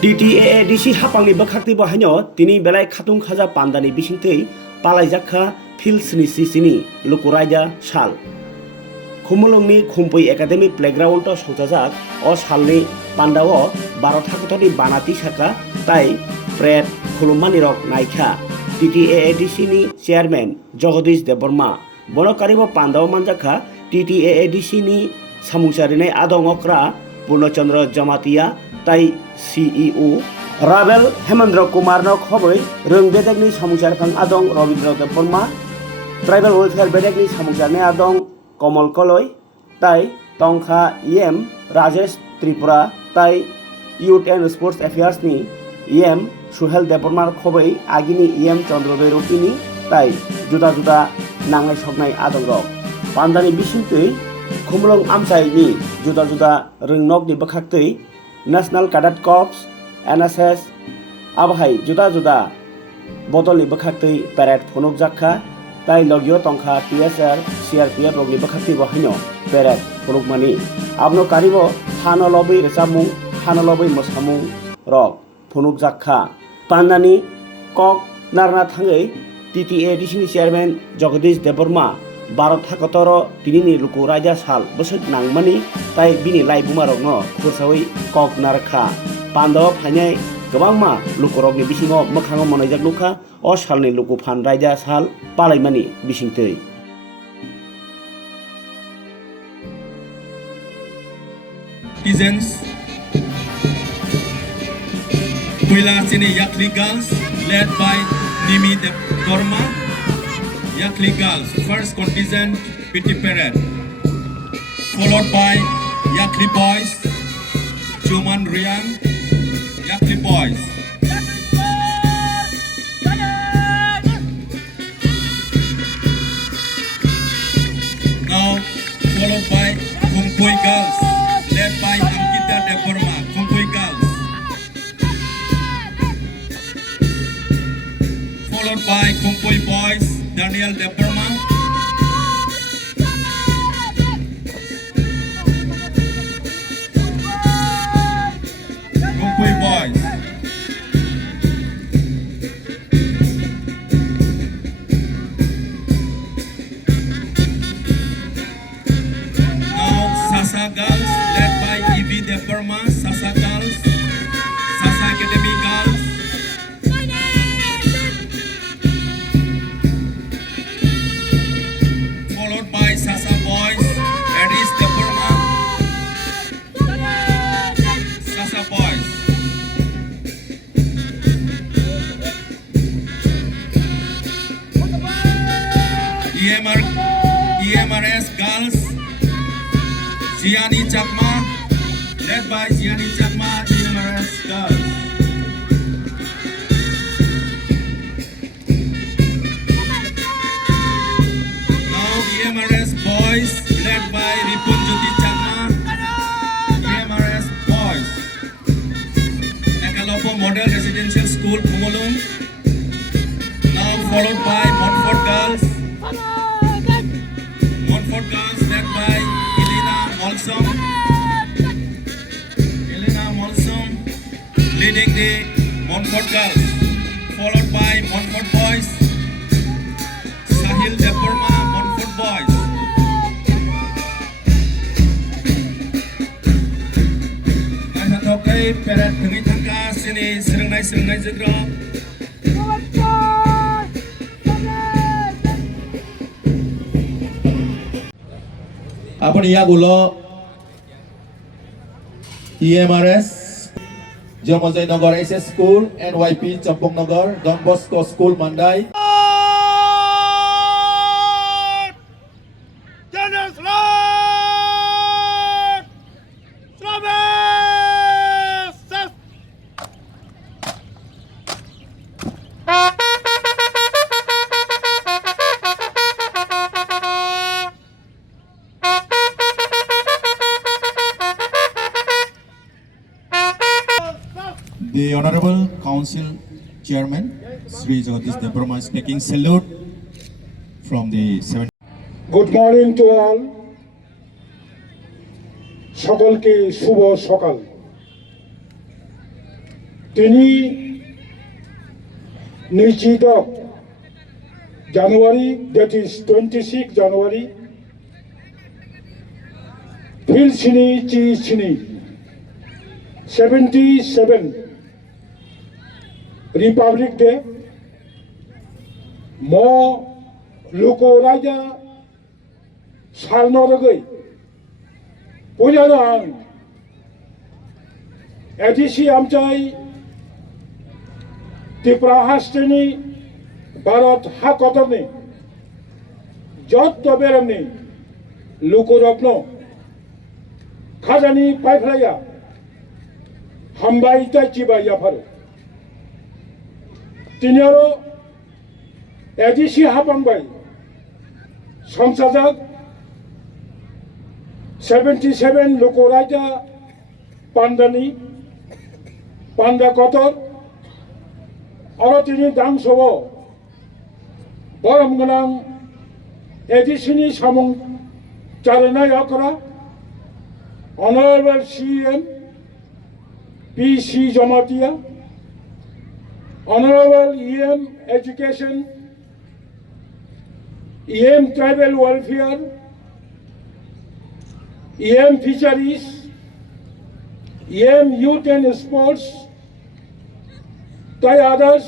TTAADC hapangni bakakti bahaino tini belai khatung khaja pandani bisingtei palaijakha filsni sisini lukuraida sal khumulungni khumpui academy playground to sojajak o salni pandao 12 thakotoni banati saka tai pret khulumani rok naikha TTAADC ni chairman Jagadish Deborma bono karibo pandao manjakha TTAADC ni samungsarinai adongokra Purnachandra Jamatia tai CEO Rabel Hemendra Kumar nok hobai rung bedekni samungjarkang adong Robindra Deborma Tribal Welfare bedekni samungjarne adong Komal Koloi tai Tongkha EM Rajesh Tripura tai Youth and Sports Affairs ni EM Suhel Deborma hobai agini EM Chandrodoi Rokini tai juda nangai soknai adong rok pandani bisingtei khumlong amchai ni juda ringnok ni bakhaktei National Cadet Corps NSS abahai juda botol ni bakhaktei parade phonok jakha tai logio tongkha PSR CRPF rok ni bakhaktei bahaino parade phonok mani abno karibo hanolobai rechamung hanolobai mosamung rok phonok jakha pandani kok narna thangai TTAADC ni chairman Jagadish Deborma 12 thakotoro tinini luku raja sal bosok nangmani tai bini lai bumarokno khursawi kok narkha pandao phainai gobangma lukurokni bisingo mokhango monaijak lukha o salni luku phan raja sal palaimani bisingtei Citizens Puila sini Yakli Girls led by Nimi Deborma Yakli Girls, first contingent PT Parade, followed by Yakli Boys, Juman Rian, Yakli Boys. Now followed by Kumpui Girls, led by Ankita Deborma, Kumpui Girls. Followed by Kumpui Boys, Daniel Deborma. Kumpui Boys. Now Sasa Girls led by Evie Deborma, Sasa Girls, Sasa Academy Girls. Sasa Boys, Aris Deborma, Sasa Boys. EMRS Girls, Ziani Chakma, led by Ziani Chakma, EMRS Girls. EMRS Boys, led by Ripun Jyoti Chakma, EMRS Boys. Nakalopo Model Residential School, Pumulung. Now followed by Montfort Girls. Montfort Girls, led by Elena Molsom. Elena Molsom, leading the Montfort Girls. Followed by Montfort Boys. Sahil Deborma, Montfort Boys. Okay, parade pengi tangka sini serengai jegro. Apa nih ya gulo EMRS Jamajai Nagar SS School NYP Campung Nagar Don Bosco School Mandai. The Honorable Council Chairman, Sri Jagadish Deborma is making salute from the 7. Good morning to all. সকলকে শুভ সকাল। তিনি নিশ্চিত জানুয়ারি, that is 26 January, ফিল সিনি চি সিনি 77 Republic Day mo luko raja salno ragay pujaran edisi amchai Tripura হাস্টেনি Bharat হাকতনি যত বেরমনি লুকুরগ্ন খাজানি পাইফলাইয়া হামবাই চিবাইয়া ফারো তিনি আরো এজিসি হাপাংবাই সংসাজাক 77 লুকুরাইজা পান্দানি পান্দা কতর আরো তিনি দাংসব বরম গোনাं এডিসিনি সামং চালনায় করা honourable CM PC Jamatia honourable EM education EM tribal welfare EM fisheries EM youth and sports তাই আদার্স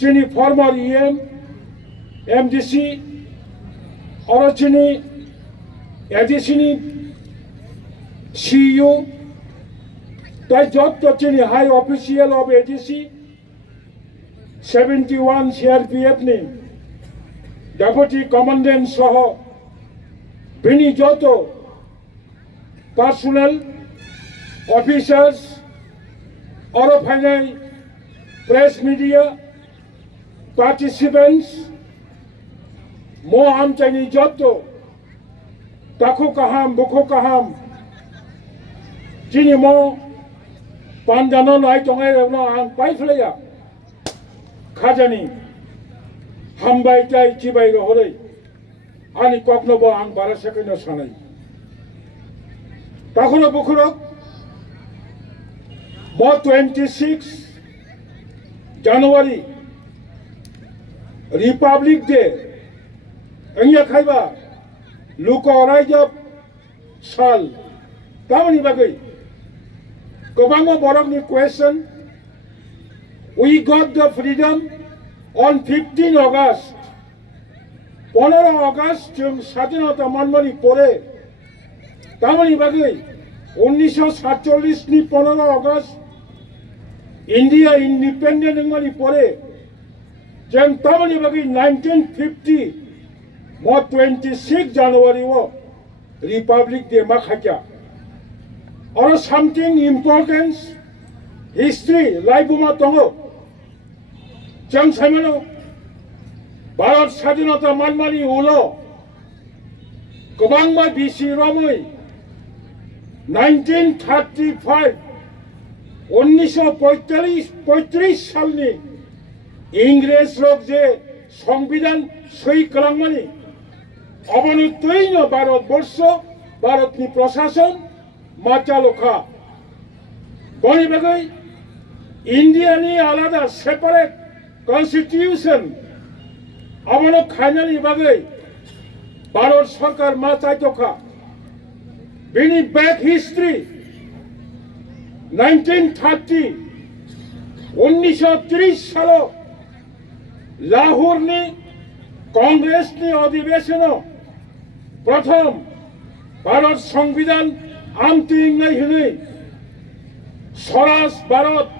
যিনি ফর্মার EM MDC আরো যিনি এডিসিনি CU তাই যত যিনি high official of ADC 71 CRPF নি ডেপুটি কমান্ডেন্ট সহ বিনি যত পার্সোনাল অফিসার্স আরো ফাইনাল প্রেস মিডিয়া পার্টিসিপেন্টস মো আমচাইনি যত তাকু কাহাম বুকু কাহাম যিনি মো পানজানো নাই টঙাই রেবনো আং পাইফলাইয়া খাজানি হামবাই চাই চিবাই রহरै আনি কখনবো আং বারা সেকেন্ড সানাই তখনও বুকুরক মো 26 জানুয়ারি রিপাবলিক ডে এঙ্গিয়া খাইবা লুক অরাইজা সাল তামনি বাগৈ গোবাং বরকনি question we got the freedom on 15 August 15 August जों স্বাধীনতা মানমানি পরে তামনি বাগৈ 1947 नि 15 August ইন্ডিয়া ইন্ডিপেন্ডেন্ট মানি পরে जों तामनि बागै 1950 मो 26 January वो रिपब्लिक डे मा खाजा और समथिंग इम्पोर्टेंस हिस्ट्री लाइबुमा दङो जों साइमानो भारत स्वाधीनता मानमानि उलो गोबां मा बिसि रमै 1935 1935 सालनि इंग्रेज लोग जे संविधान सही कलांगमानि अबनुतैनो भारतवर्ष भारतनि प्रशासन माचालखा बनि बागै इंडियानि आलादा सेपारेट कन्स्टिट्यूशन अबनो खायनानि बागै भारत सरकार माचाइतखा बेनि बैक हिस्ट्री 1930 1930 सालो लाहौर ने कांग्रेस ने अधिवेशन प्रथम भारत संविधान आमतिंगनाय हनै स्वराज भारत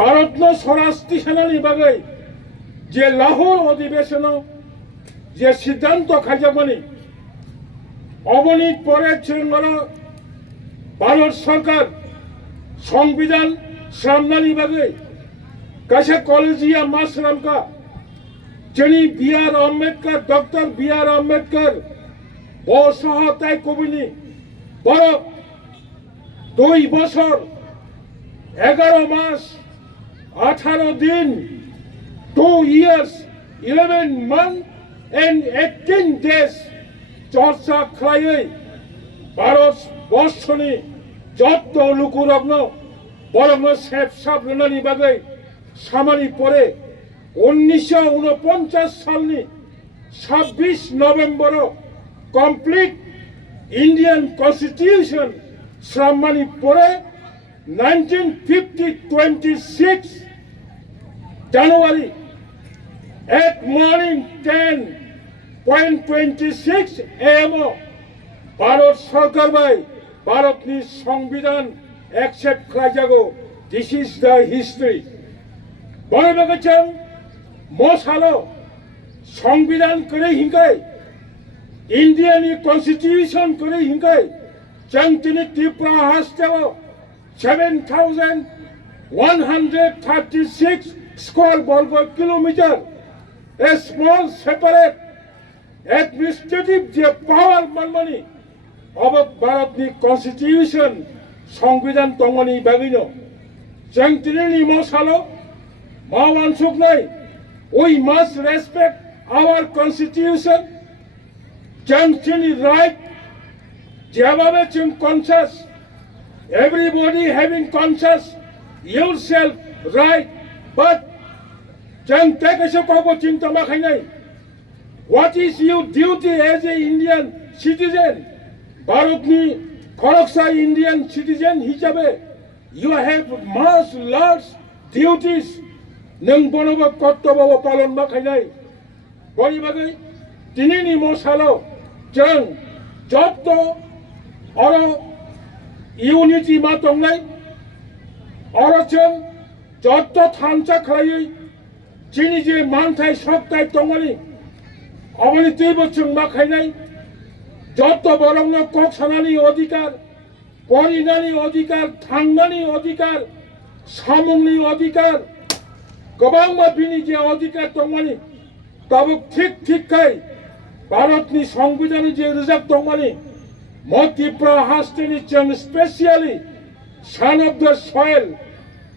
भारतनो स्वराज तिसानानि बागै जे लाहौर अधिवेशन जे सिद्धांत खाइजामानि अबनि परे जोंनो भारत सरकार संविधान श्रामनानि बागै कैसे कॉलेजिया मासराम का जनी B.R. Ambedkar doctor B.R. Ambedkar असहायताय कबिनी बड़ 2 বছর 11 মাস 18 दिन 2 years 11 months and 18 days चर्चा खालायै भारत बर्षनि যত লুকুরগ্ন বরং সেফসাপ লুনানি বাগै সামারি পরে 1949 সালনি 26 নভেম্বর কমপ্লিট ইন্ডিয়ান কনস্টিটিউশন শ্রামানি পরে 26 January at morning 10:26 AM Bharat সরকার বাই ভারতনি সংবিধান accept খাইজাগো this is the history বলে বলেছেন মশালো সংবিধান করে হিংকাই ইন্ডিয়ানি কনস্টিটিউশন করে হিংকাই जों दिनै त्रिपुरा हास्टेव 7,136 square वर्ग kilometre a small separate administrative J power मनमानि अब भारतनि constitution संविधान दंगनि बागैनो जों दिनैनि मसालो मावानसुकनाय we must respect our constitution जों दिनै right जेबाबे जों conscious everybody having conscious yourself right but जों तेकेसो कबो चिंता माखायनाय what is your duty as a Indian citizen भारतनि खरकसा Indian citizen हिसाबै you have much large duties नों बनोबो कर्तव्य पालन माखायनाय बनि बागै दिनैनि मसालो जों जत और यूनिटी मा दंनाय और जों जत थानसा खालायै जोंनि जे मानथाय सप्ताय दंनाय अबनि दैबो जों माखायनाय जत बरंनो कक सानानि अधिकार परिनानि अधिकार थांनानि अधिकार सामुंनि अधिकार गोबां बिनि जे अधिकार दंनाय तब ठीक खाय भारतनि संविधाननि जे रिजार्भ दंनाय त्रिपुरा हास्टेनि जों specially son of the soil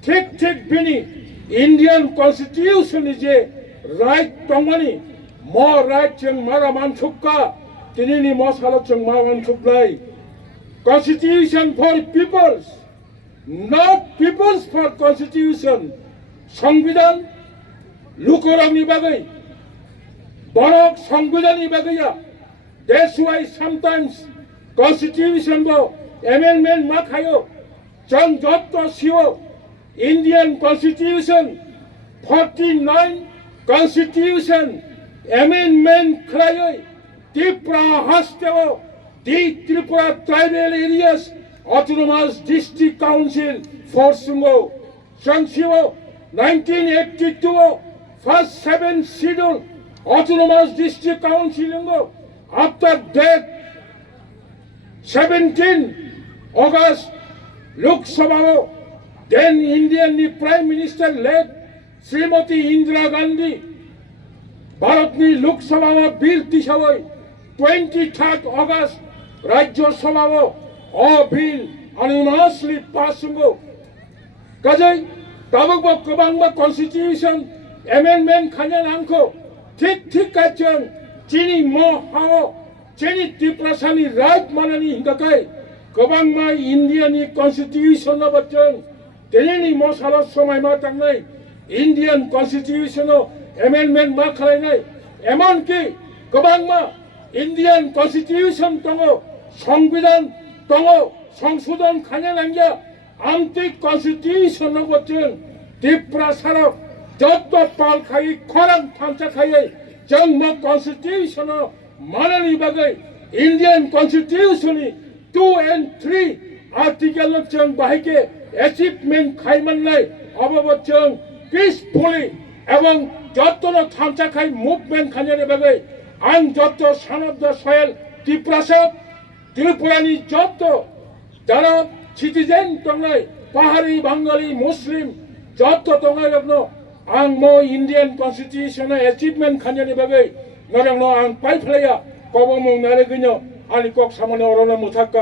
ठीक बिनि इंडियन कॉन्स्टिट्यूशन जे राइट दंनाय म राइट जों मारा मानसुका दिनैनि मसालो जों मा मानसुकनाय constitution for peoples not peoples for constitution संविधान लुकुरंनि बागै बरक संविधाननि बागैया that's why sometimes constitution bo amendment ma khayo जों जत सिओ इंडियन कॉन्स्टिट्यूशन 49 कॉन्स्टिट्यूशन amendment खालायै त्रिपुरा हास्टेव the Tripura tribal areas autonomous district council forcungo जों सिओ 1982 first 7 schedule autonomous district council after that 17 August Lok Sabha then Indian Prime Minister led Srimati Indira Gandhi Bharatni Lok Sabha bill tisawai 23rd August Rajya Sabha all bill unanimously passungo kajai tabuk kobangba constitution amendment khanyan angko ठीक काचों चीनी मो हाओ चीनी त्रिपुरासानी right मानानी हिंगाकाय गोबां मा इंडियानि constitution बच्चों दिनैनि मसालो समय मा थांनाय इंडियन कॉन्स्टिट्यूशन एमेंडमेंट मा खालायनाय एमनकि गोबां मा इंडियन कॉन्स्टिट्यूशन दङो संविधान दङो संशोधन खालायनांगिया आमति कॉन्स्टिट्यूशन बच्चों त्रिपुरासारो जत पाल खाई खरं थांचा खाई जों मा कॉन्स्टिट्यूशन मानानि बागै इंडियन कॉन्स्टिट्यूशन 2 and 3 आर्टिकल जों बाहायके अचिवमेंट खायमनाय अबाबो जों पीसफुली एवं जतनो थांचा खाई मुभमेंट खायनि बागै आं जत सन of the soil त्रिपुरानि Jat Zara citizen दंनाय पाहाड़ी Bangali मुस्लिम जत दंनाय रबनो आं मो इंडियन कॉन्स्टिट्यूशन अचीवमेंट खान्यानि बागै नरंनो आं पाइफ्लाया कबो मुं नारे गनो आनि कक सामाने अरना मुथाका